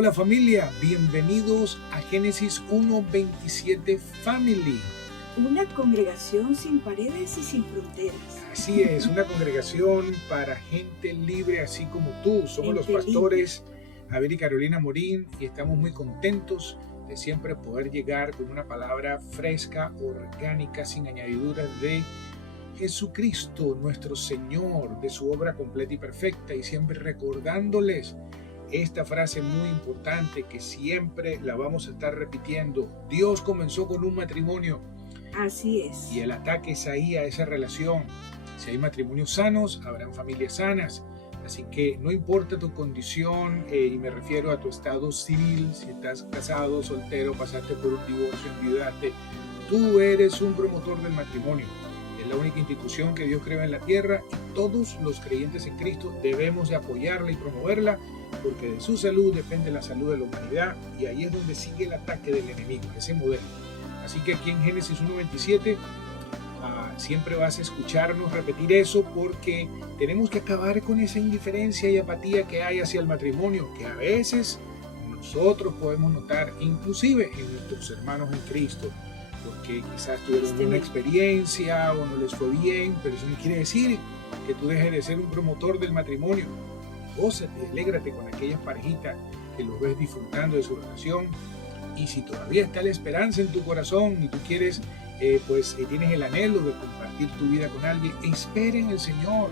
Hola familia, bienvenidos a Génesis 1:27 Family. Una congregación sin paredes y sin fronteras. Así es, una congregación para gente libre así como tú. Somos los pastores Javier y Carolina Morín y estamos muy contentos de siempre poder llegar con una palabra fresca, orgánica, sin añadiduras de Jesucristo, nuestro Señor, de su obra completa y perfecta, y siempre recordándoles esta frase muy importante que siempre la vamos a estar repitiendo. Dios comenzó con un matrimonio. Así es. Y el ataque es ahí a esa relación. Si hay matrimonios sanos, habrán familias sanas. Así que no importa tu condición, y me refiero a tu estado civil, si estás casado, soltero, pasaste por un divorcio, enviudaste, tú eres un promotor del matrimonio. Es la única institución que Dios creó en la tierra y todos los creyentes en Cristo debemos de apoyarla y promoverla, porque de su salud depende la salud de la humanidad, y ahí es donde sigue el ataque del enemigo, ese modelo. Así que aquí en Génesis 1:27 siempre vas a escucharnos repetir eso, porque tenemos que acabar con esa indiferencia y apatía que hay hacia el matrimonio, que a veces nosotros podemos notar inclusive en nuestros hermanos en Cristo, porque quizás tuvieron una experiencia o no les fue bien, pero eso no quiere decir que tú dejes de ser un promotor del matrimonio. Gózate, alégrate con aquellas parejitas que los ves disfrutando de su relación. Y si todavía está la esperanza en tu corazón y tú quieres, tienes el anhelo de compartir tu vida con alguien, espera en el Señor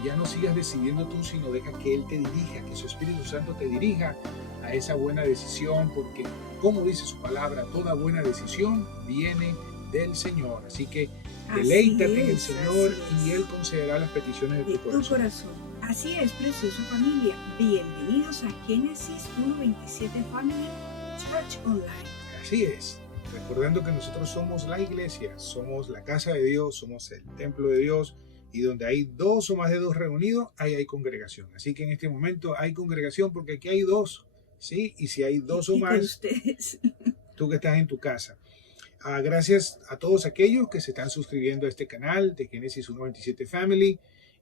y ya no sigas decidiendo tú, sino deja que Él te dirija, que su Espíritu Santo te dirija a esa buena decisión, porque como dice su palabra, toda buena decisión viene del Señor. Así que deleítate en el Señor y Él concederá las peticiones de tu corazón. Así es, preciosa familia. Bienvenidos a Génesis 1:27 Family Church Online. Así es, recordando que nosotros somos la iglesia, somos la casa de Dios, somos el templo de Dios, y donde hay dos o más de dos reunidos, ahí hay congregación. Así que en este momento hay congregación porque aquí hay dos, ¿sí? Y si hay dos o más, ustedes, tú que estás en tu casa. Gracias a todos aquellos que se están suscribiendo a este canal de Génesis 1:27 Family.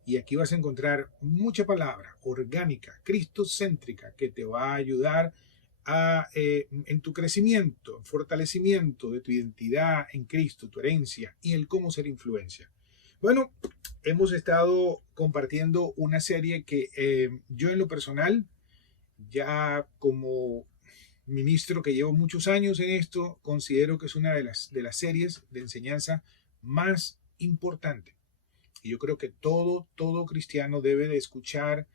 Y aquí vas a encontrar mucha palabra orgánica, cristocéntrica, que te va a ayudar en tu crecimiento, en fortalecimiento de tu identidad en Cristo, tu herencia y el cómo ser influencia. Bueno, hemos estado compartiendo una serie que yo en lo personal, ya como ministro que llevo muchos años en esto, considero que es una de las series de enseñanza más importantes. Y yo creo que todo cristiano debe de escuchar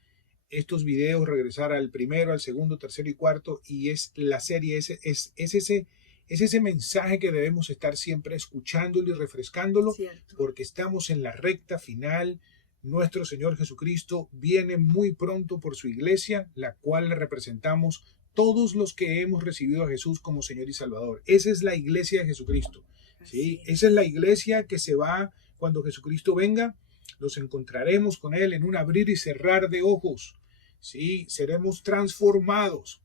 estos videos, regresar al primero, al segundo, tercero y cuarto, y es la serie, es ese mensaje que debemos estar siempre escuchándolo y refrescándolo. Cierto. Porque estamos en la recta final. Nuestro Señor Jesucristo viene muy pronto por su iglesia, la cual le representamos todos los que hemos recibido a Jesús como Señor y Salvador. Esa es la iglesia de Jesucristo, ¿sí? Esa es la iglesia que se va cuando Jesucristo venga. Los encontraremos con Él en un abrir y cerrar de ojos, ¿sí? Seremos transformados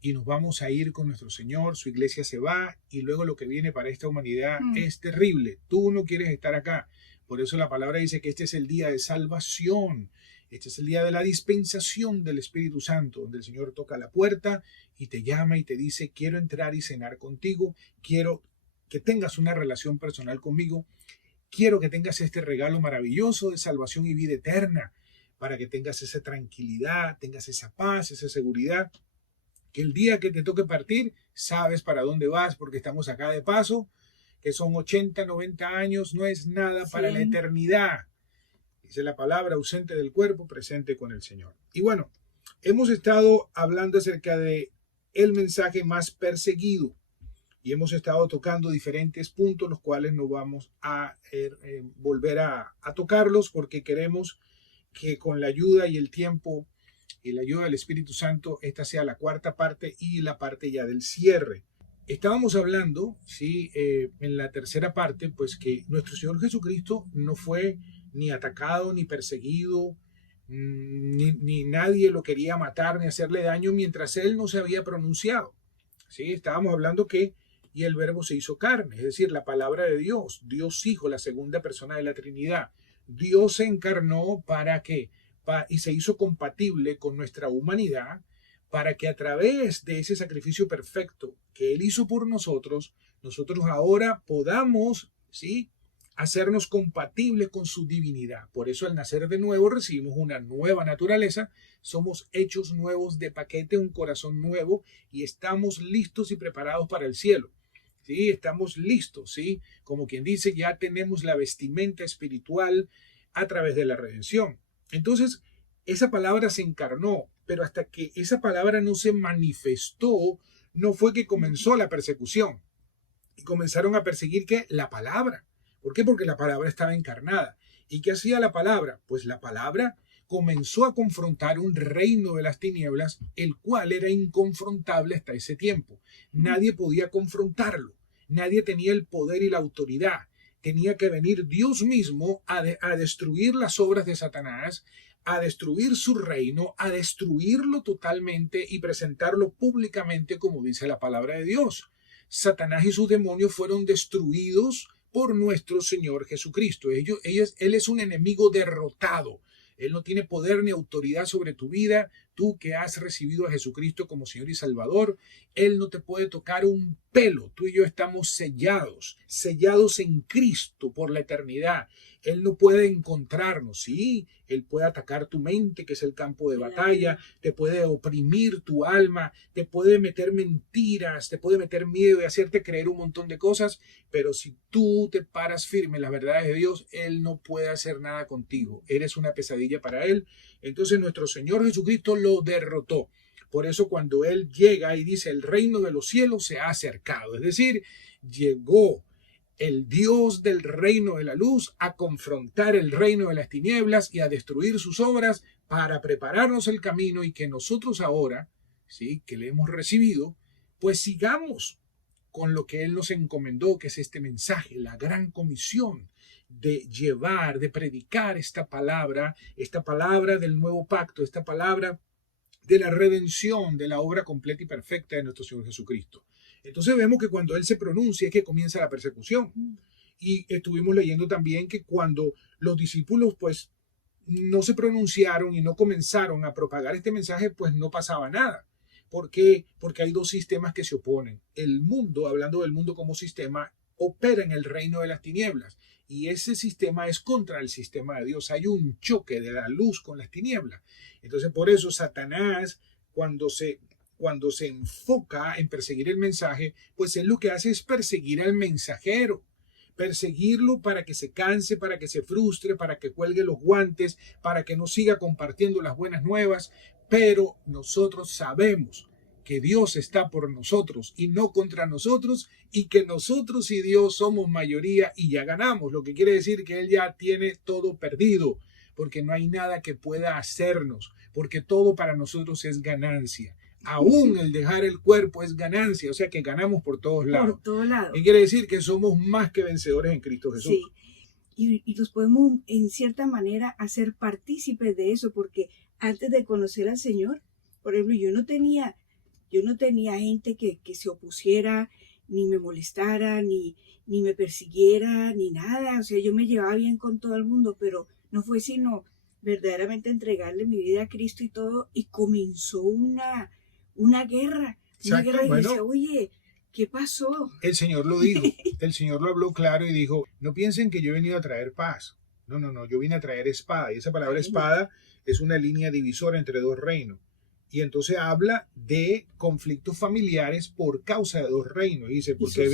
y nos vamos a ir con nuestro Señor. Su iglesia se va y luego lo que viene para esta humanidad es terrible. Tú no quieres estar acá. Por eso la palabra dice que este es el día de salvación. Este es el día de la dispensación del Espíritu Santo, donde el Señor toca la puerta y te llama y te dice: quiero entrar y cenar contigo, quiero que tengas una relación personal conmigo, quiero que tengas este regalo maravilloso de salvación y vida eterna, para que tengas esa tranquilidad, tengas esa paz, esa seguridad, que el día que te toque partir, sabes para dónde vas, porque estamos acá de paso, que son 80, 90 años, no es nada para la eternidad. Dice la palabra: ausente del cuerpo, presente con el Señor. Y bueno, hemos estado hablando acerca de el mensaje más perseguido y hemos estado tocando diferentes puntos, los cuales no vamos a volver a tocarlos, porque queremos que con la ayuda y el tiempo y la ayuda del Espíritu Santo, esta sea la cuarta parte y la parte ya del cierre. Estábamos hablando, ¿sí? En la tercera parte, pues que nuestro Señor Jesucristo no fue ni atacado, ni perseguido, ni nadie lo quería matar, ni hacerle daño mientras Él no se había pronunciado, ¿sí? Estábamos hablando que y el verbo se hizo carne, es decir, la palabra de Dios, Dios Hijo, la segunda persona de la Trinidad. Dios se encarnó para que, y se hizo compatible con nuestra humanidad, para que a través de ese sacrificio perfecto que Él hizo por nosotros, nosotros ahora podamos, ¿sí?, hacernos compatibles con su divinidad. Por eso al nacer de nuevo recibimos una nueva naturaleza, somos hechos nuevos de paquete, un corazón nuevo y estamos listos y preparados para el cielo. ¿Sí? Estamos listos, ¿sí? Como quien dice, ya tenemos la vestimenta espiritual a través de la redención. Entonces, esa palabra se encarnó, pero hasta que esa palabra no se manifestó, no fue que comenzó la persecución. Y comenzaron a perseguir ¿qué? La palabra. ¿Por qué? Porque la palabra estaba encarnada. ¿Y qué hacía la palabra? Pues la palabra comenzó a confrontar un reino de las tinieblas, el cual era inconfrontable hasta ese tiempo. Nadie podía confrontarlo. Nadie tenía el poder y la autoridad. Tenía que venir Dios mismo a destruir las obras de Satanás, a destruir su reino, a destruirlo totalmente y presentarlo públicamente como dice la palabra de Dios. Satanás y sus demonios fueron destruidos por nuestro Señor Jesucristo. Él es un enemigo derrotado. Él no tiene poder ni autoridad sobre tu vida. Tú que has recibido a Jesucristo como Señor y Salvador, Él no te puede tocar un pelo. Tú y yo estamos sellados en Cristo por la eternidad. Él no puede encontrarnos, sí, Él puede atacar tu mente, que es el campo de batalla, te puede oprimir tu alma, te puede meter mentiras, te puede meter miedo y hacerte creer un montón de cosas, pero si tú te paras firme en las verdades de Dios, Él no puede hacer nada contigo. Eres una pesadilla para Él. Entonces nuestro Señor Jesucristo lo derrotó. Por eso cuando Él llega y dice, el reino de los cielos se ha acercado, es decir, llegó el Dios del reino de la luz a confrontar el reino de las tinieblas y a destruir sus obras para prepararnos el camino y que nosotros ahora, ¿sí?, que le hemos recibido, pues sigamos con lo que Él nos encomendó, que es este mensaje, la gran comisión de llevar, de predicar esta palabra del nuevo pacto, esta palabra de la redención, de la obra completa y perfecta de nuestro Señor Jesucristo. Entonces vemos que cuando Él se pronuncia es que comienza la persecución. Y estuvimos leyendo también que cuando los discípulos pues no se pronunciaron y no comenzaron a propagar este mensaje, pues no pasaba nada. ¿Por qué? Porque hay dos sistemas que se oponen. El mundo, hablando del mundo como sistema, opera en el reino de las tinieblas. Y ese sistema es contra el sistema de Dios. Hay un choque de la luz con las tinieblas. Entonces por eso Satanás, cuando se enfoca en perseguir el mensaje, pues él lo que hace es perseguir al mensajero, perseguirlo para que se canse, para que se frustre, para que cuelgue los guantes, para que no siga compartiendo las buenas nuevas, pero nosotros sabemos que Dios está por nosotros y no contra nosotros y que nosotros y Dios somos mayoría y ya ganamos, lo que quiere decir que Él ya tiene todo perdido, porque no hay nada que pueda hacernos, porque todo para nosotros es ganancia. Aún el dejar el cuerpo es ganancia, o sea que ganamos por todos lados. Por todos lados. Y quiere decir que somos más que vencedores en Cristo Jesús. Sí, y nos podemos en cierta manera hacer partícipes de eso, porque antes de conocer al Señor, por ejemplo, yo no tenía gente que se opusiera, ni me molestara, ni me persiguiera, ni nada. O sea, yo me llevaba bien con todo el mundo, pero no fue sino verdaderamente entregarle mi vida a Cristo y todo, y comenzó una guerra. Exacto, Una guerra y bueno, decía, oye, ¿qué pasó? el Señor lo dijo, el Señor lo habló claro y dijo, no piensen que yo he venido a traer paz. No, yo vine a traer espada. Y esa palabra espada es una línea divisora entre dos reinos. Y entonces habla de conflictos familiares por causa de dos reinos. Dice, porque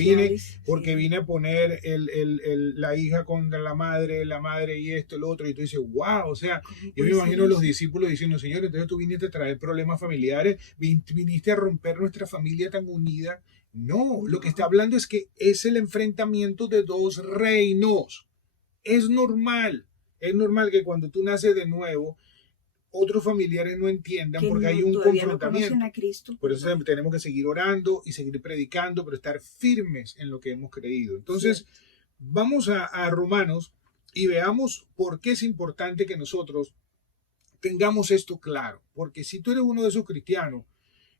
vine a poner la hija contra la madre y esto, el otro. Y tú dices, wow, o sea, yo me imagino a los discípulos diciendo, Señor, entonces tú viniste a traer problemas familiares, viniste a romper nuestra familia tan unida. No, lo que está hablando es que es el enfrentamiento de dos reinos. Es normal que cuando tú naces de nuevo, otros familiares no entiendan porque hay un confrontamiento. No a Cristo. Por eso tenemos que seguir orando y seguir predicando, pero estar firmes en lo que hemos creído. Entonces, vamos a Romanos y veamos por qué es importante que nosotros tengamos esto claro. Porque si tú eres uno de esos cristianos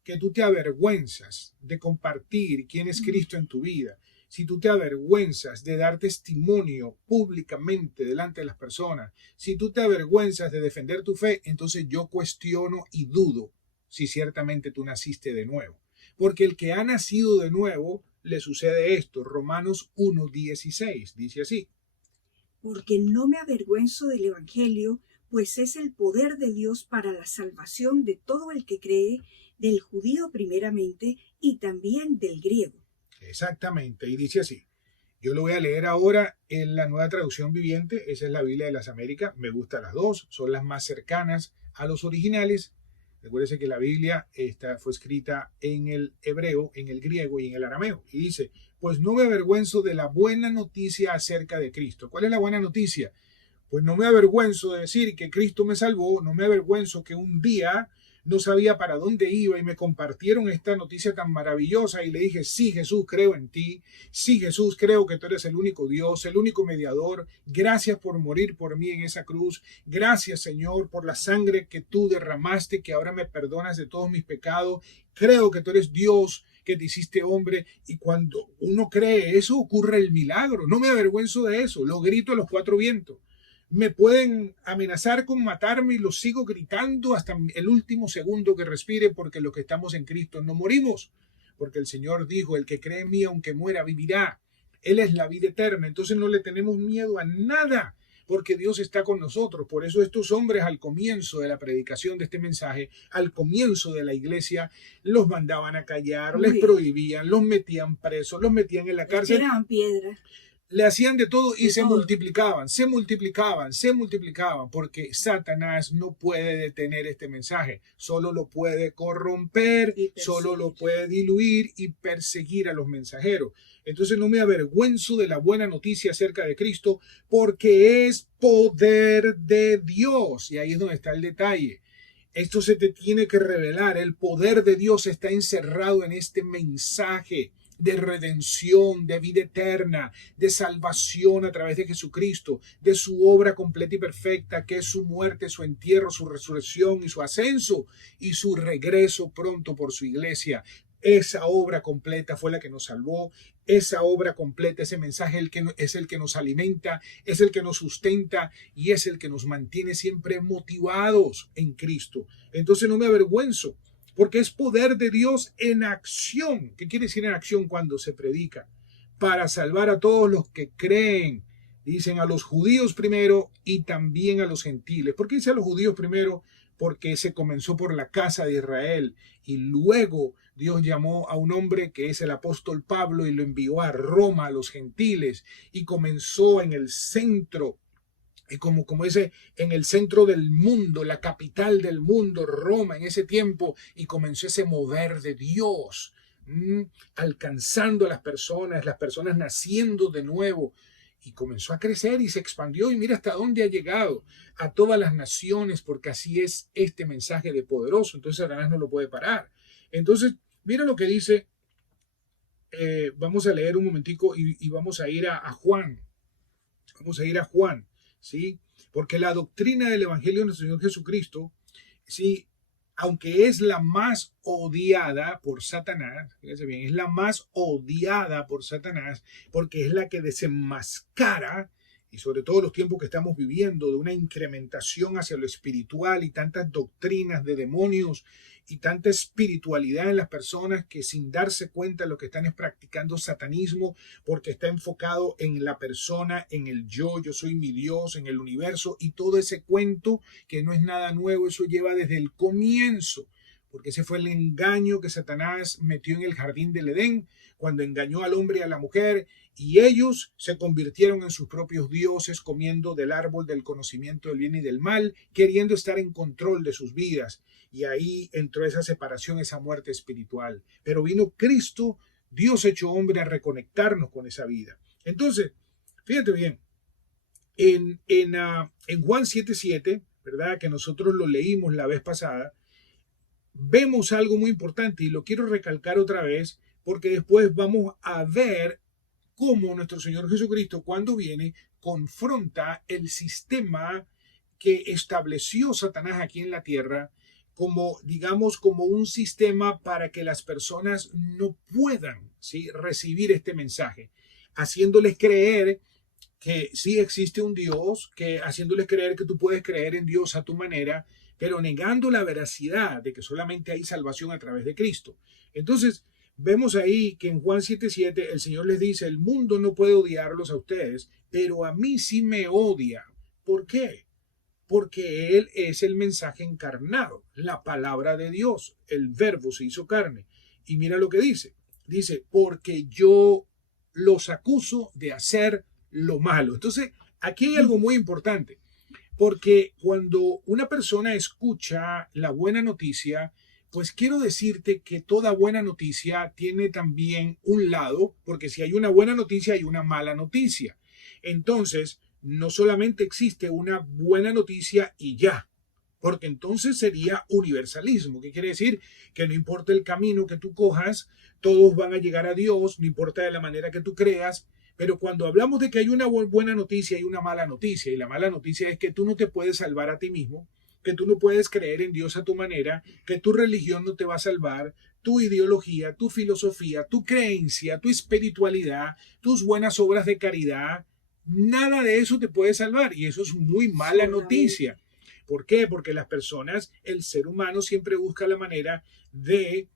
que tú te avergüenzas de compartir quién es Cristo en tu vida, si tú te avergüenzas de dar testimonio públicamente delante de las personas, si tú te avergüenzas de defender tu fe, entonces yo cuestiono y dudo si ciertamente tú naciste de nuevo. Porque el que ha nacido de nuevo, le sucede esto. Romanos 1:16 dice así. Porque no me avergüenzo del Evangelio, pues es el poder de Dios para la salvación de todo el que cree, del judío primeramente y también del griego. Exactamente, y dice así. Yo lo voy a leer ahora en la Nueva Traducción Viviente. Esa es la Biblia de las Américas. Me gustan las dos, son las más cercanas a los originales. Recuérdense que la Biblia fue escrita en el hebreo, en el griego y en el arameo. Y dice, pues no me avergüenzo de la buena noticia acerca de Cristo. ¿Cuál es la buena noticia? Pues no me avergüenzo de decir que Cristo me salvó, no me avergüenzo que un día no sabía para dónde iba y me compartieron esta noticia tan maravillosa y le dije, sí Jesús, creo en ti, sí Jesús, creo que tú eres el único Dios, el único mediador, gracias por morir por mí en esa cruz, gracias Señor por la sangre que tú derramaste, que ahora me perdonas de todos mis pecados, creo que tú eres Dios, que te hiciste hombre, y cuando uno cree eso ocurre el milagro, no me avergüenzo de eso, lo grito a los cuatro vientos. Me pueden amenazar con matarme y lo sigo gritando hasta el último segundo que respire, porque los que estamos en Cristo no morimos, porque el Señor dijo, el que cree en mí aunque muera vivirá. Él es la vida eterna, entonces no le tenemos miedo a nada, porque Dios está con nosotros. Por eso estos hombres al comienzo de la predicación de este mensaje, al comienzo de la iglesia, los mandaban a callar, les prohibían, los metían presos, los metían en la cárcel. Tiraban piedras. Le hacían de todo y se todo. multiplicaban, se multiplicaban, se multiplicaban, porque Satanás no puede detener este mensaje, solo lo puede corromper, solo lo puede diluir y perseguir a los mensajeros. Entonces no me avergüenzo de la buena noticia acerca de Cristo, porque es poder de Dios. Y ahí es donde está el detalle. Esto se te tiene que revelar. El poder de Dios está encerrado en este mensaje de redención, de vida eterna, de salvación a través de Jesucristo, de su obra completa y perfecta, que es su muerte, su entierro, su resurrección y su ascenso y su regreso pronto por su iglesia. Esa obra completa fue la que nos salvó, esa obra completa, ese mensaje es el que nos alimenta, es el que nos sustenta y es el que nos mantiene siempre motivados en Cristo. Entonces no me avergüenzo, porque es poder de Dios en acción. ¿Qué quiere decir en acción cuando se predica? Para salvar a todos los que creen. Dicen a los judíos primero y también a los gentiles. ¿Por qué dice a los judíos primero? Porque se comenzó por la casa de Israel y luego Dios llamó a un hombre que es el apóstol Pablo y lo envió a Roma, a los gentiles, y comenzó en el centro, como ese, en el centro del mundo, la capital del mundo, Roma, en ese tiempo, y comenzó ese mover de Dios, alcanzando a las personas naciendo de nuevo, y comenzó a crecer y se expandió, y mira hasta dónde ha llegado, a todas las naciones, porque así es este mensaje de poderoso. Entonces Satanás no lo puede parar. Entonces, mira lo que dice, vamos a leer un momentico y vamos a ir a Juan. Vamos a ir a Juan, ¿sí? Porque la doctrina del Evangelio de nuestro Señor Jesucristo, ¿sí? Aunque es la más odiada por Satanás, fíjense bien, es la más odiada por Satanás, porque es la que desenmascara, y sobre todo los tiempos que estamos viviendo, de una incrementación hacia lo espiritual y tantas doctrinas de demonios y tanta espiritualidad en las personas que sin darse cuenta lo que están es practicando satanismo, porque está enfocado en la persona, en el yo soy mi Dios, en el universo y todo ese cuento que no es nada nuevo. Eso lleva desde el comienzo, porque ese fue el engaño que Satanás metió en el jardín del Edén cuando engañó al hombre y a la mujer, y ellos se convirtieron en sus propios dioses, comiendo del árbol del conocimiento del bien y del mal, queriendo estar en control de sus vidas. Y ahí entró esa separación, esa muerte espiritual. Pero vino Cristo, Dios hecho hombre, a reconectarnos con esa vida. Entonces, fíjate bien, en Juan 7:7, ¿verdad? Que nosotros lo leímos la vez pasada, vemos algo muy importante y lo quiero recalcar otra vez, porque después vamos a ver cómo nuestro Señor Jesucristo, cuando viene, confronta el sistema que estableció Satanás aquí en la tierra, como, digamos, como un sistema para que las personas no puedan, ¿sí?, recibir este mensaje, haciéndoles creer que sí existe un Dios, que haciéndoles creer que tú puedes creer en Dios a tu manera, pero negando la veracidad de que solamente hay salvación a través de Cristo. Entonces, vemos ahí que en Juan 7:7 el Señor les dice, el mundo no puede odiarlos a ustedes, pero a mí sí me odia. ¿Por qué? Porque Él es el mensaje encarnado, la palabra de Dios, el verbo se hizo carne. Y mira lo que dice. Dice, porque yo los acuso de hacer lo malo. Entonces, aquí hay algo muy importante, porque cuando una persona escucha la buena noticia, pues quiero decirte que toda buena noticia tiene también un lado, porque si hay una buena noticia, hay una mala noticia. Entonces, no solamente existe una buena noticia y ya, porque entonces sería universalismo, que quiere decir que no importa el camino que tú cojas, todos van a llegar a Dios, no importa de la manera que tú creas, pero cuando hablamos de que hay una buena noticia, hay una mala noticia, y la mala noticia es que tú no te puedes salvar a ti mismo, que tú no puedes creer en Dios a tu manera, que tu religión no te va a salvar, tu ideología, tu filosofía, tu creencia, tu espiritualidad, tus buenas obras de caridad, nada de eso te puede salvar, y eso es muy mala noticia. ¿Por qué? Porque las personas, el ser humano siempre busca la manera de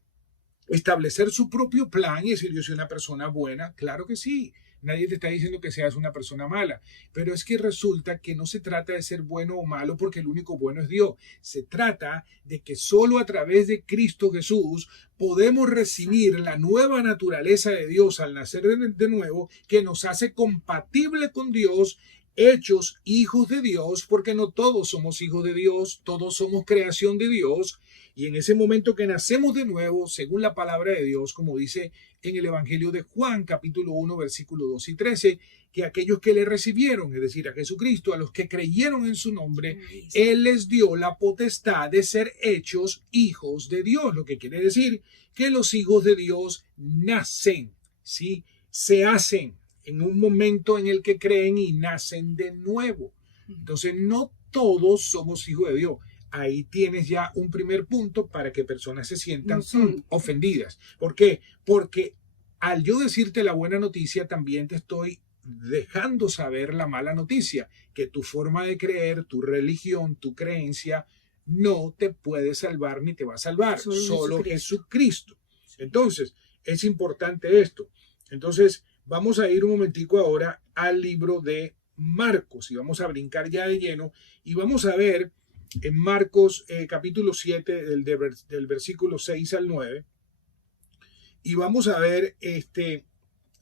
establecer su propio plan y decir, yo soy una persona buena. Claro que sí. Nadie te está diciendo que seas una persona mala, pero es que resulta que no se trata de ser bueno o malo porque el único bueno es Dios. Se trata de que solo a través de Cristo Jesús podemos recibir la nueva naturaleza de Dios al nacer de nuevo, que nos hace compatible con Dios, hechos hijos de Dios, porque no todos somos hijos de Dios, todos somos creación de Dios. Y en ese momento que nacemos de nuevo, según la palabra de Dios, como dice en el Evangelio de Juan, capítulo 1, versículo 2 y 13, que aquellos que le recibieron, es decir, a Jesucristo, a los que creyeron en su nombre, Él les dio la potestad de ser hechos hijos de Dios, lo que quiere decir que los hijos de Dios nacen, ¿sí? Se hacen en un momento en el que creen y nacen de nuevo. Entonces, no todos somos hijos de Dios. Ahí tienes ya un primer punto para que personas se sientan ofendidas. ¿Por qué? Porque al yo decirte la buena noticia, también te estoy dejando saber la mala noticia, que tu forma de creer, tu religión, tu creencia, no te puede salvar ni te va a salvar. Solo Jesucristo. Entonces, es importante esto. Entonces, vamos a ir un momentico ahora al libro de Marcos y vamos a brincar ya de lleno y vamos a ver en Marcos capítulo 7 del versículo 6 al 9 y vamos a ver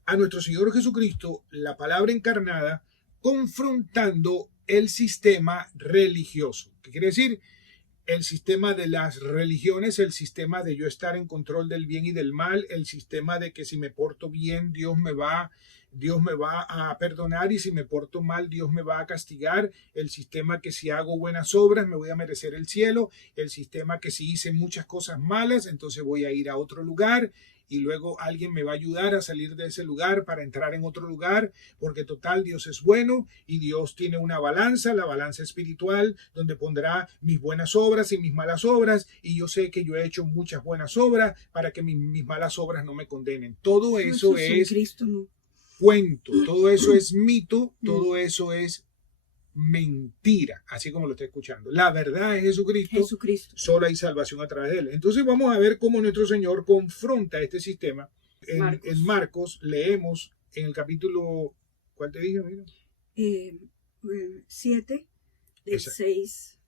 a nuestro Señor Jesucristo, la palabra encarnada, confrontando el sistema religioso. ¿Qué quiere decir? El sistema de las religiones, el sistema de yo estar en control del bien y del mal, el sistema de que si me porto bien, Dios me va a perdonar y si me porto mal, Dios me va a castigar, el sistema que si hago buenas obras me voy a merecer el cielo, el sistema que si hice muchas cosas malas, entonces voy a ir a otro lugar y luego alguien me va a ayudar a salir de ese lugar para entrar en otro lugar, porque total Dios es bueno y Dios tiene una balanza, la balanza espiritual, donde pondrá mis buenas obras y mis malas obras, y yo sé que yo he hecho muchas buenas obras para que mis malas obras no me condenen. Todo eso es Cristo, no. Cuento, todo eso es mito, todo eso es mentira, así como lo está escuchando. La verdad es Jesucristo. Solo hay salvación a través de él. Entonces vamos a ver cómo nuestro Señor confronta este sistema. En Marcos leemos en el capítulo, ¿cuál te dije? 7, del 6.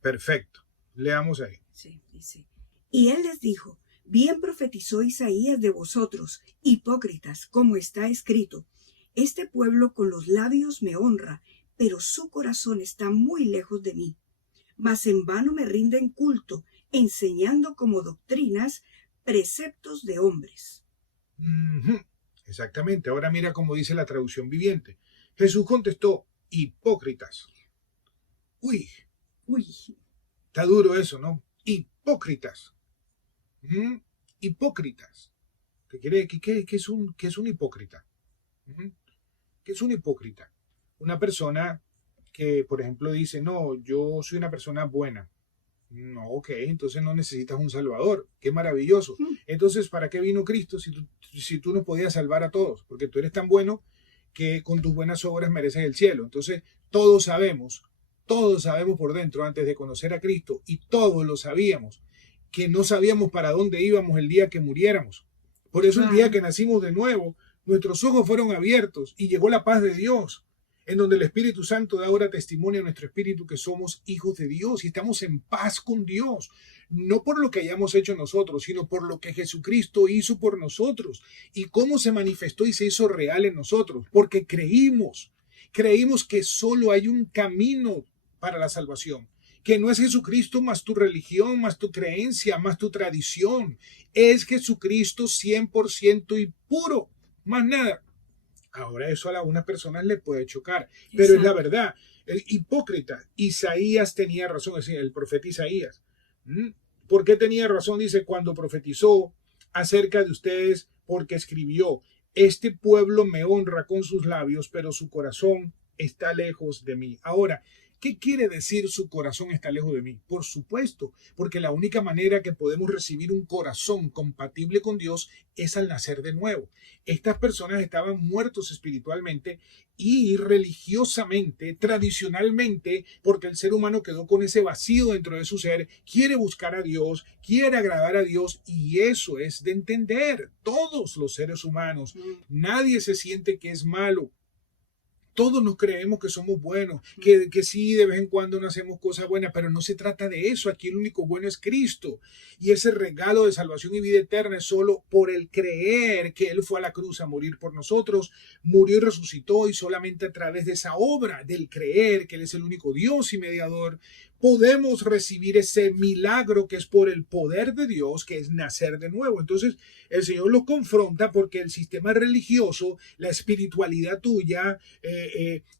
Perfecto, leamos ahí. Sí, dice. Y él les dijo, bien profetizó Isaías de vosotros, hipócritas, como está escrito. Este pueblo con los labios me honra, pero su corazón está muy lejos de mí. Mas en vano me rinden culto, enseñando como doctrinas preceptos de hombres. Exactamente. Ahora mira cómo dice la traducción viviente. Jesús contestó, hipócritas. Uy. Está duro eso, ¿no? Hipócritas. Hipócritas. ¿Qué es un hipócrita? ¿Qué es un hipócrita? Una persona que, por ejemplo, dice, no, yo soy una persona buena. No, ok, entonces no necesitas un salvador. Qué maravilloso. Entonces, ¿para qué vino Cristo si tú no podías salvar a todos? Porque tú eres tan bueno que con tus buenas obras mereces el cielo. Entonces, todos sabemos por dentro antes de conocer a Cristo, y todos lo sabíamos, que no sabíamos para dónde íbamos el día que muriéramos. Por eso el día que nacimos de nuevo, nuestros ojos fueron abiertos y llegó la paz de Dios, en donde el Espíritu Santo da ahora testimonio a nuestro espíritu que somos hijos de Dios y estamos en paz con Dios, no por lo que hayamos hecho nosotros, sino por lo que Jesucristo hizo por nosotros y cómo se manifestó y se hizo real en nosotros, porque creímos que solo hay un camino para la salvación, que no es Jesucristo más tu religión, más tu creencia, más tu tradición, es Jesucristo 100% y puro, más nada. Ahora eso a algunas personas les puede chocar, pero es la verdad. El hipócrita, Isaías tenía razón, es decir, el profeta Isaías. ¿Por qué tenía razón? Dice, cuando profetizó acerca de ustedes, porque escribió, este pueblo me honra con sus labios, pero su corazón está lejos de mí. Ahora, ¿qué quiere decir su corazón está lejos de mí? Por supuesto, porque la única manera que podemos recibir un corazón compatible con Dios es al nacer de nuevo. Estas personas estaban muertos espiritualmente y religiosamente, tradicionalmente, porque el ser humano quedó con ese vacío dentro de su ser, quiere buscar a Dios, quiere agradar a Dios, y eso es de entender. Todos los seres humanos, nadie se siente que es malo. Todos nos creemos que somos buenos, que sí, de vez en cuando no hacemos cosas buenas, pero no se trata de eso. Aquí el único bueno es Cristo. Y ese regalo de salvación y vida eterna es solo por el creer que Él fue a la cruz a morir por nosotros, murió y resucitó, y solamente a través de esa obra, del creer que Él es el único Dios y mediador, podemos recibir ese milagro que es por el poder de Dios, que es nacer de nuevo. Entonces, el Señor los confronta porque el sistema religioso, la espiritualidad tuya,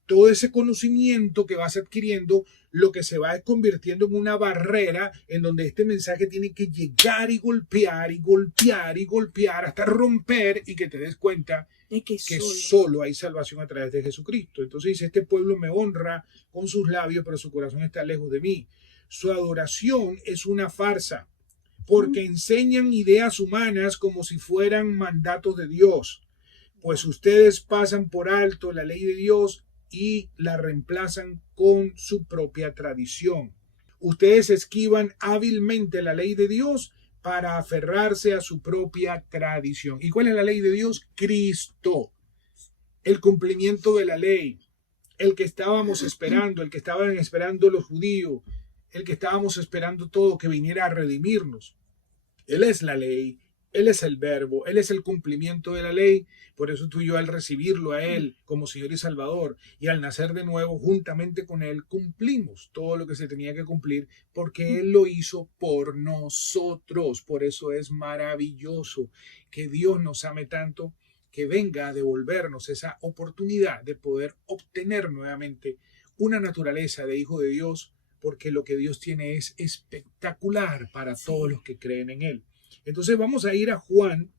todo ese conocimiento que vas adquiriendo, lo que se va es convirtiendo en una barrera en donde este mensaje tiene que llegar y golpear y golpear y golpear hasta romper, y que te des cuenta de que solo hay salvación a través de Jesucristo. Entonces dice, este pueblo me honra con sus labios, pero su corazón está lejos de mí. Su adoración es una farsa, porque enseñan ideas humanas como si fueran mandatos de Dios. Pues ustedes pasan por alto la ley de Dios y la reemplazan con su propia tradición. Ustedes esquivan hábilmente la ley de Dios para aferrarse a su propia tradición. ¿Y cuál es la ley de Dios? Cristo. El cumplimiento de la ley. El que estábamos esperando, el que estaban esperando los judíos, el que estábamos esperando todo, que viniera a redimirnos. Él es la ley, Él es el verbo, Él es el cumplimiento de la ley. Por eso tú y yo, al recibirlo a Él como Señor y Salvador y al nacer de nuevo juntamente con Él, cumplimos todo lo que se tenía que cumplir, porque Él lo hizo por nosotros. Por eso es maravilloso que Dios nos ame tanto, que venga a devolvernos esa oportunidad de poder obtener nuevamente una naturaleza de hijo de Dios, porque lo que Dios tiene es espectacular para todos los que creen en Él. Entonces vamos a ir a Juan,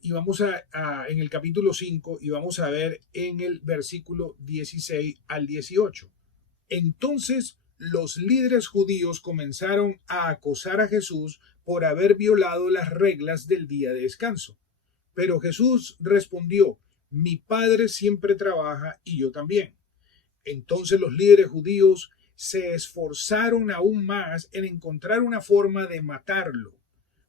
y vamos en el capítulo 5, y vamos a ver en el versículo 16 al 18. Entonces los líderes judíos comenzaron a acosar a Jesús por haber violado las reglas del día de descanso. Pero Jesús respondió, mi Padre siempre trabaja y yo también. Entonces los líderes judíos se esforzaron aún más en encontrar una forma de matarlo,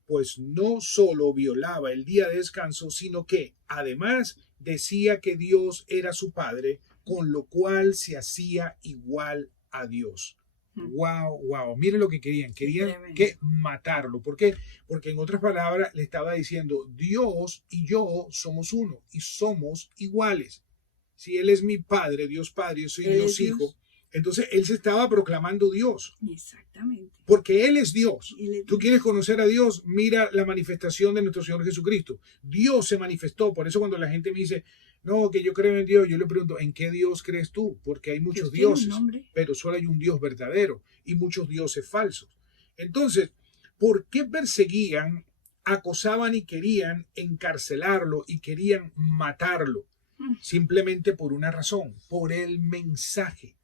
pues no solo violaba el día de descanso, sino que además decía que Dios era su Padre, con lo cual se hacía igual a Dios. Wow. Mire lo que querían que matarlo. ¿Por qué? Porque en otras palabras le estaba diciendo, Dios y yo somos uno y somos iguales. Si Él es mi Padre, Dios Padre, yo soy Dios Hijo, entonces Él se estaba proclamando Dios. Exactamente. Porque Él es Dios. ¿Tú quieres conocer a Dios? Mira la manifestación de nuestro Señor Jesucristo. Dios se manifestó. Por eso cuando la gente me dice, no, que yo creo en Dios, yo le pregunto, ¿en qué Dios crees tú? Porque hay muchos dioses, pero solo hay un Dios verdadero y muchos dioses falsos. Entonces, ¿por qué perseguían, acosaban y querían encarcelarlo y querían matarlo? Simplemente por una razón, por el mensaje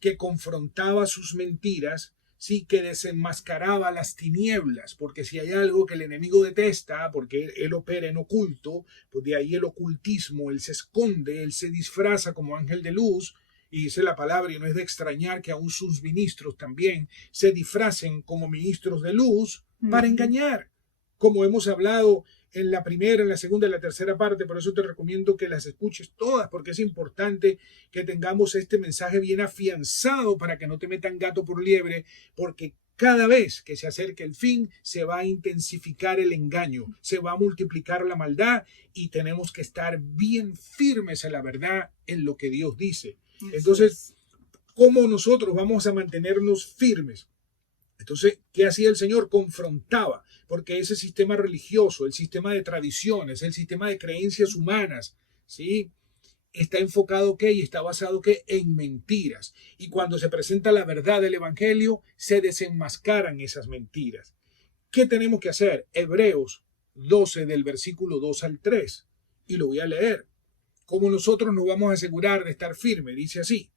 que confrontaba sus mentiras, sí, que desenmascaraba las tinieblas, porque si hay algo que el enemigo detesta, porque él opera en oculto, pues de ahí el ocultismo, él se esconde, él se disfraza como ángel de luz, y dice la palabra, y no es de extrañar que aún sus ministros también se disfracen como ministros de luz para engañar, como hemos hablado en la primera, en la segunda y la tercera parte. Por eso te recomiendo que las escuches todas, porque es importante que tengamos este mensaje bien afianzado para que no te metan gato por liebre, porque cada vez que se acerque el fin, se va a intensificar el engaño, se va a multiplicar la maldad y tenemos que estar bien firmes en la verdad, en lo que Dios dice. Entonces, ¿cómo nosotros vamos a mantenernos firmes? Entonces, ¿qué hacía el Señor? Confrontaba, porque ese sistema religioso, el sistema de tradiciones, el sistema de creencias humanas, ¿sí? Está enfocado ¿qué? Y está basado ¿qué? En mentiras. Y cuando se presenta la verdad del Evangelio, se desenmascaran esas mentiras. ¿Qué tenemos que hacer? Hebreos 12 del versículo 2 al 3. Y lo voy a leer. ¿Cómo nosotros nos vamos a asegurar de estar firmes? Dice así: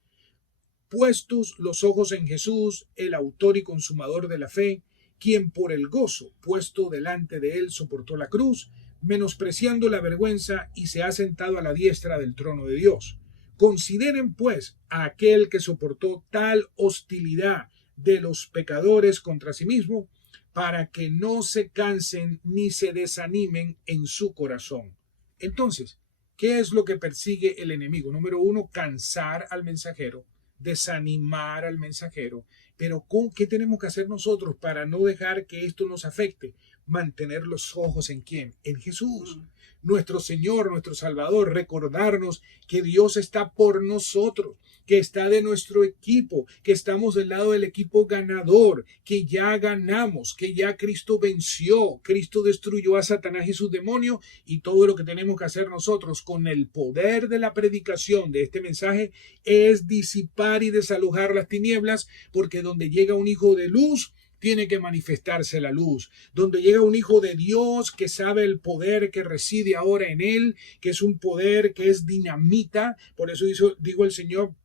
puestos los ojos en Jesús, el autor y consumador de la fe, quien por el gozo puesto delante de él soportó la cruz, menospreciando la vergüenza, y se ha sentado a la diestra del trono de Dios. Consideren, pues, a aquel que soportó tal hostilidad de los pecadores contra sí mismo, para que no se cansen ni se desanimen en su corazón. Entonces, ¿qué es lo que persigue el enemigo? Número uno, cansar al mensajero, desanimar al mensajero. Pero ¿qué tenemos que hacer nosotros para no dejar que esto nos afecte? Mantener los ojos ¿en quién? En Jesús, nuestro Señor, nuestro Salvador. Recordarnos que Dios está por nosotros, que está de nuestro equipo, que estamos del lado del equipo ganador, que ya ganamos, que ya Cristo venció, Cristo destruyó a Satanás y sus demonios, y todo lo que tenemos que hacer nosotros con el poder de la predicación de este mensaje es disipar y desalojar las tinieblas, porque donde llega un hijo de luz, tiene que manifestarse la luz. Donde llega un hijo de Dios que sabe el poder que reside ahora en él, que es un poder que es dinamita. Por eso digo el Señor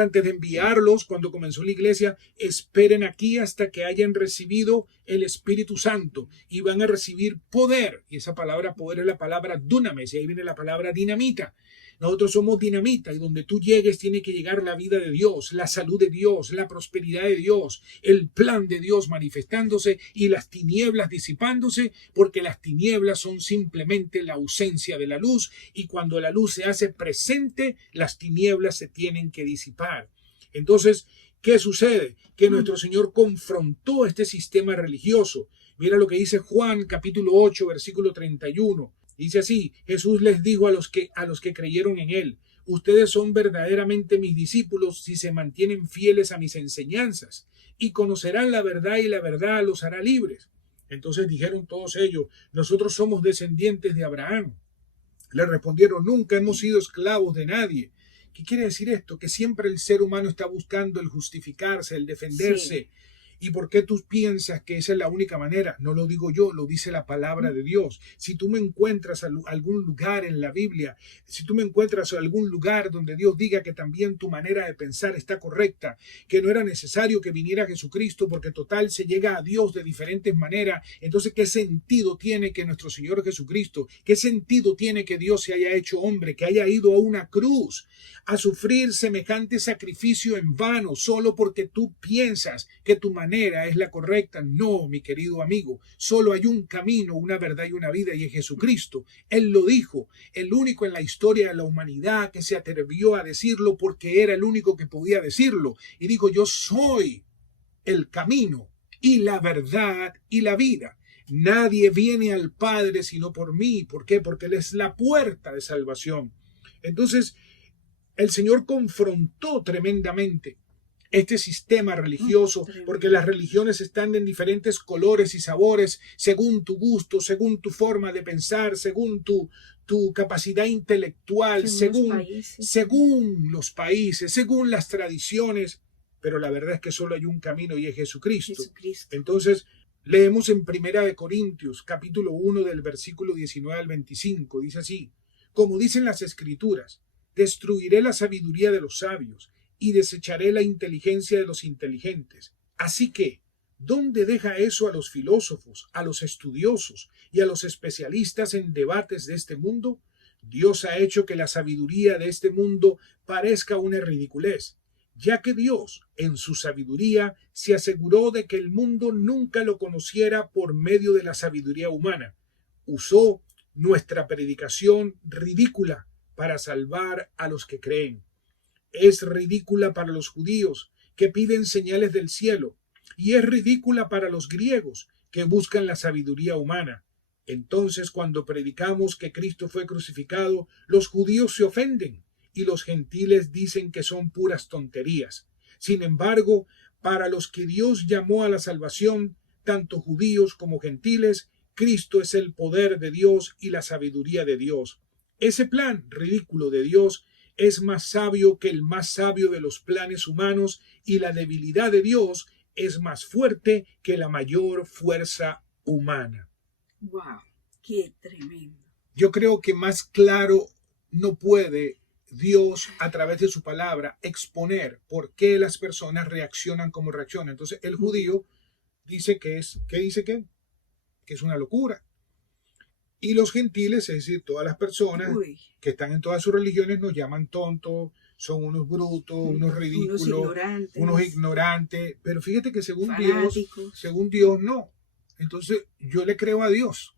antes de enviarlos, cuando comenzó la iglesia: esperen aquí hasta que hayan recibido el Espíritu Santo, y van a recibir poder. Y esa palabra poder es la palabra dunamis, y ahí viene la palabra dinamita. Nosotros somos dinamita, y donde tú llegues tiene que llegar la vida de Dios, la salud de Dios, la prosperidad de Dios, el plan de Dios manifestándose y las tinieblas disipándose, porque las tinieblas son simplemente la ausencia de la luz, y cuando la luz se hace presente, las tinieblas se tienen que disipar. Entonces, ¿qué sucede? Que nuestro Señor confrontó este sistema religioso. Mira lo que dice Juan capítulo 8, versículo 31. Dice así: Jesús les dijo a los que creyeron en él: ustedes son verdaderamente mis discípulos si se mantienen fieles a mis enseñanzas, y conocerán la verdad, y la verdad los hará libres. Entonces dijeron todos ellos: nosotros somos descendientes de Abraham. Le respondieron: nunca hemos sido esclavos de nadie. ¿Qué quiere decir esto? Que siempre el ser humano está buscando el justificarse, el defenderse. Sí. ¿Y por qué tú piensas que esa es la única manera? No lo digo yo, lo dice la palabra de Dios. Si tú me encuentras algún lugar en la Biblia, si tú me encuentras algún lugar donde Dios diga que también tu manera de pensar está correcta, que no era necesario que viniera Jesucristo porque total se llega a Dios de diferentes maneras, entonces ¿qué sentido tiene que nuestro Señor Jesucristo, qué sentido tiene que Dios se haya hecho hombre, que haya ido a una cruz a sufrir semejante sacrificio en vano, solo porque tú piensas que tu manera es la correcta? No, mi querido amigo, solo hay un camino, una verdad y una vida, y es Jesucristo. Él lo dijo, el único en la historia de la humanidad que se atrevió a decirlo, porque era el único que podía decirlo, y dijo: yo soy el camino y la verdad y la vida. Nadie viene al Padre sino por mí. ¿Por qué? Porque Él es la puerta de salvación. Entonces, el Señor confrontó tremendamente este sistema religioso, porque las religiones están en diferentes colores y sabores, según tu gusto, según tu forma de pensar, según tu capacidad intelectual, según los países, según las tradiciones, pero la verdad es que solo hay un camino, y es Jesucristo. Entonces, leemos en Primera de Corintios, capítulo 1, del versículo 19 al 25, dice así: como dicen las Escrituras, destruiré la sabiduría de los sabios y desecharé la inteligencia de los inteligentes. Así que, ¿dónde deja eso a los filósofos, a los estudiosos y a los especialistas en debates de este mundo? Dios ha hecho que la sabiduría de este mundo parezca una ridiculez, ya que Dios, en su sabiduría, se aseguró de que el mundo nunca lo conociera por medio de la sabiduría humana. Usó nuestra predicación ridícula para salvar a los que creen. Es ridícula para los judíos, que piden señales del cielo, y es ridícula para los griegos, que buscan la sabiduría humana. Entonces, cuando predicamos que Cristo fue crucificado, los judíos se ofenden y los gentiles dicen que son puras tonterías. Sin embargo, para los que Dios llamó a la salvación, tanto judíos como gentiles, Cristo es el poder de Dios y la sabiduría de Dios. Ese plan ridículo de Dios es más sabio que el más sabio de los planes humanos, y la debilidad de Dios es más fuerte que la mayor fuerza humana. ¡Wow! ¡Qué tremendo! Yo creo que más claro no puede Dios, a través de su palabra, exponer por qué las personas reaccionan como reaccionan. Entonces, el judío dice que es, ¿qué dice que? Que es una locura. Y los gentiles, es decir, todas las personas que están en todas sus religiones, nos llaman tontos, son unos brutos, unos ridículos, unos ignorantes. Pero fíjate que según Dios no. Entonces yo le creo a Dios,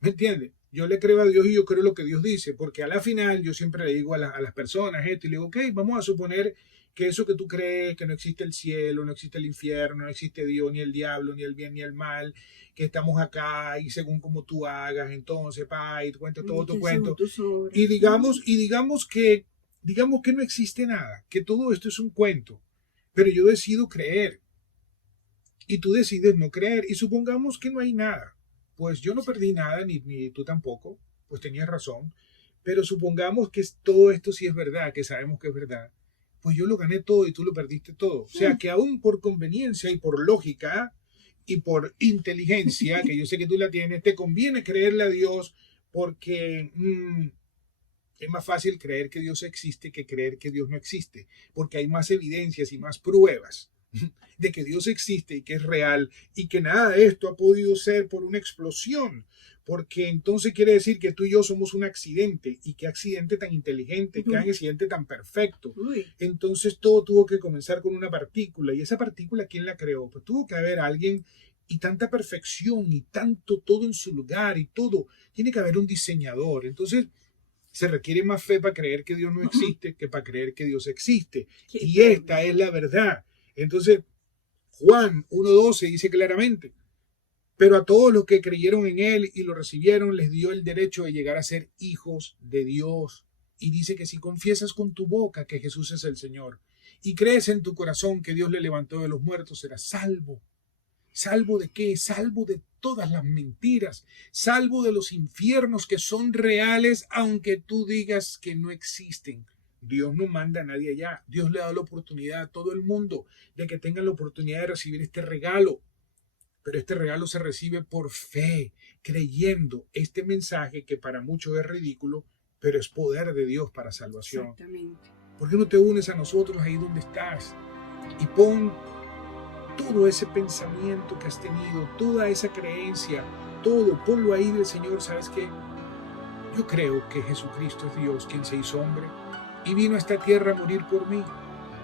¿me entiendes? Yo le creo a Dios y yo creo lo que Dios dice, porque a la final yo siempre le digo a las personas esto, y le digo, ok, vamos a suponer que eso que tú crees, que no existe el cielo, no existe el infierno, no existe Dios, ni el diablo, ni el bien, ni el mal, que estamos acá y según como tú hagas, entonces, y te cuento todo tu cuento. Y digamos que no existe nada, que todo esto es un cuento, pero yo decido creer y tú decides no creer, y supongamos que no hay nada. Pues yo no perdí nada, ni tú tampoco, pues tenías razón, pero supongamos que todo esto sí es verdad, que sabemos que es verdad, pues yo lo gané todo y tú lo perdiste todo. O sea, que aún por conveniencia y por lógica y por inteligencia, que yo sé que tú la tienes, te conviene creerle a Dios, porque es más fácil creer que Dios existe que creer que Dios no existe, porque hay más evidencias y más pruebas de que Dios existe y que es real, y que nada de esto ha podido ser por una explosión, porque entonces quiere decir que tú y yo somos un accidente, y qué accidente tan inteligente, qué accidente tan perfecto. Entonces todo tuvo que comenzar con una partícula, y esa partícula, ¿quién la creó? Pues tuvo que haber alguien, y tanta perfección y tanto todo en su lugar y todo, tiene que haber un diseñador. Entonces se requiere más fe para creer que Dios no existe que para creer que Dios existe, y esta es la verdad. Entonces, Juan 1:12 dice claramente, pero a todos los que creyeron en él y lo recibieron, les dio el derecho de llegar a ser hijos de Dios. Y dice que si confiesas con tu boca que Jesús es el Señor y crees en tu corazón que Dios le levantó de los muertos, serás salvo. ¿Salvo de qué? Salvo de todas las mentiras, salvo de los infiernos que son reales, aunque tú digas que no existen. Dios no manda a nadie allá. Dios le da la oportunidad a todo el mundo de que tengan la oportunidad de recibir este regalo. Pero este regalo se recibe por fe, creyendo este mensaje que para muchos es ridículo, pero es poder de Dios para salvación. Exactamente. ¿Por qué no te unes a nosotros ahí donde estás? Y pon todo ese pensamiento que has tenido, toda esa creencia, todo, ponlo ahí del Señor. ¿Sabes qué? Yo creo que Jesucristo es Dios, quien se hizo hombre y vino a esta tierra a morir por mí,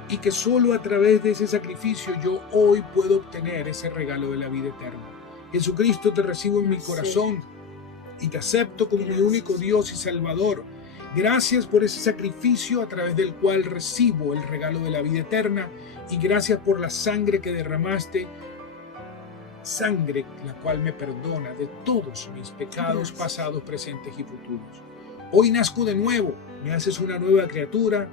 y que solo a través de ese sacrificio yo hoy puedo obtener ese regalo de la vida eterna. Jesucristo, te recibo en mi corazón y te acepto como mi único Dios y Salvador. Gracias por ese sacrificio a través del cual recibo el regalo de la vida eterna, y gracias por la sangre que derramaste, sangre la cual me perdona de todos mis pecados pasados, presentes y futuros. Hoy nazco de nuevo, me haces una nueva criatura,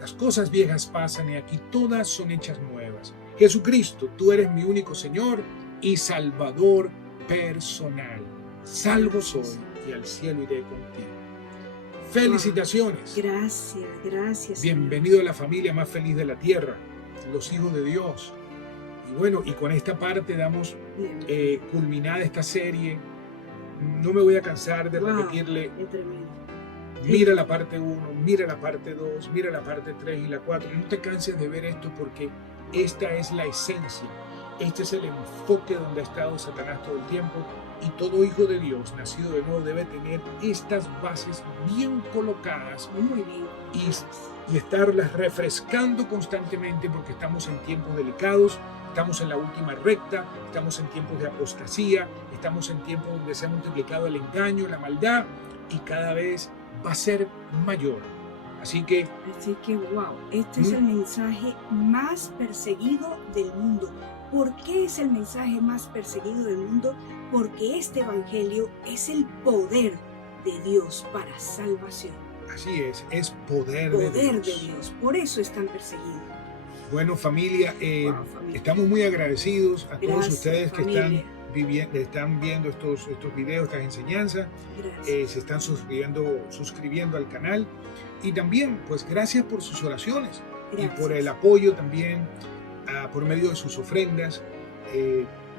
las cosas viejas pasan y aquí todas son hechas nuevas. Jesucristo, tú eres mi único Señor y Salvador personal. Salvo soy y al cielo iré contigo. Felicitaciones. Gracias. Bienvenido a la familia más feliz de la tierra, los hijos de Dios. Y bueno, y con esta parte damos culminada esta serie. No me voy a cansar de repetirle. Mira la parte 1, mira la parte 2, mira la parte 3 y la 4. No te canses de ver esto, porque esta es la esencia. Este es el enfoque donde ha estado Satanás todo el tiempo, y todo hijo de Dios nacido de nuevo debe tener estas bases bien colocadas Muy bien. y estarlas refrescando constantemente, porque estamos en tiempos delicados, estamos en la última recta, estamos en tiempos de apostasía, estamos en tiempos donde se ha multiplicado el engaño, la maldad, y cada vez va a ser mayor. Así que wow, este es el mensaje más perseguido del mundo. ¿Por qué es el mensaje más perseguido del mundo? Porque este evangelio es el poder de Dios para salvación. así es poder de Dios. Por eso es tan perseguido. Bueno, familia, Familia. estamos muy agradecidos a todos Gracias, ustedes que familia. están viendo estos videos, estas enseñanzas, Gracias. se están suscribiendo al canal, y también pues gracias por sus oraciones y por el apoyo también por medio de sus ofrendas,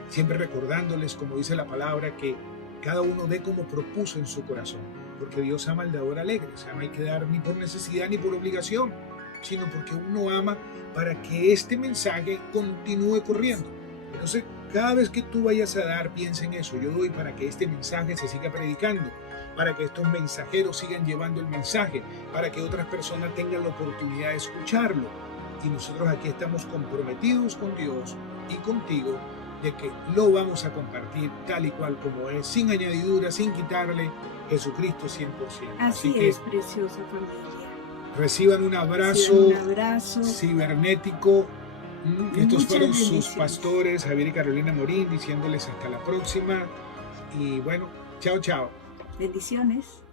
siempre recordándoles, como dice la palabra, que cada uno dé como propuso en su corazón, porque Dios ama al dador alegre. O sea, no hay que dar ni por necesidad ni por obligación, sino porque uno ama para que este mensaje continúe corriendo. Entonces, cada vez que tú vayas a dar, piensa en eso. Yo doy para que este mensaje se siga predicando, para que estos mensajeros sigan llevando el mensaje, para que otras personas tengan la oportunidad de escucharlo. Y nosotros aquí estamos comprometidos con Dios y contigo de que lo vamos a compartir tal y cual como es, sin añadidura, sin quitarle, Jesucristo 100%. Así que es, preciosa familia. reciban un abrazo, abrazo cibernético. Estos fueron sus bendiciones. pastores, Javier y Carolina Morín, diciéndoles hasta la próxima. Y bueno, chao, chao. Bendiciones.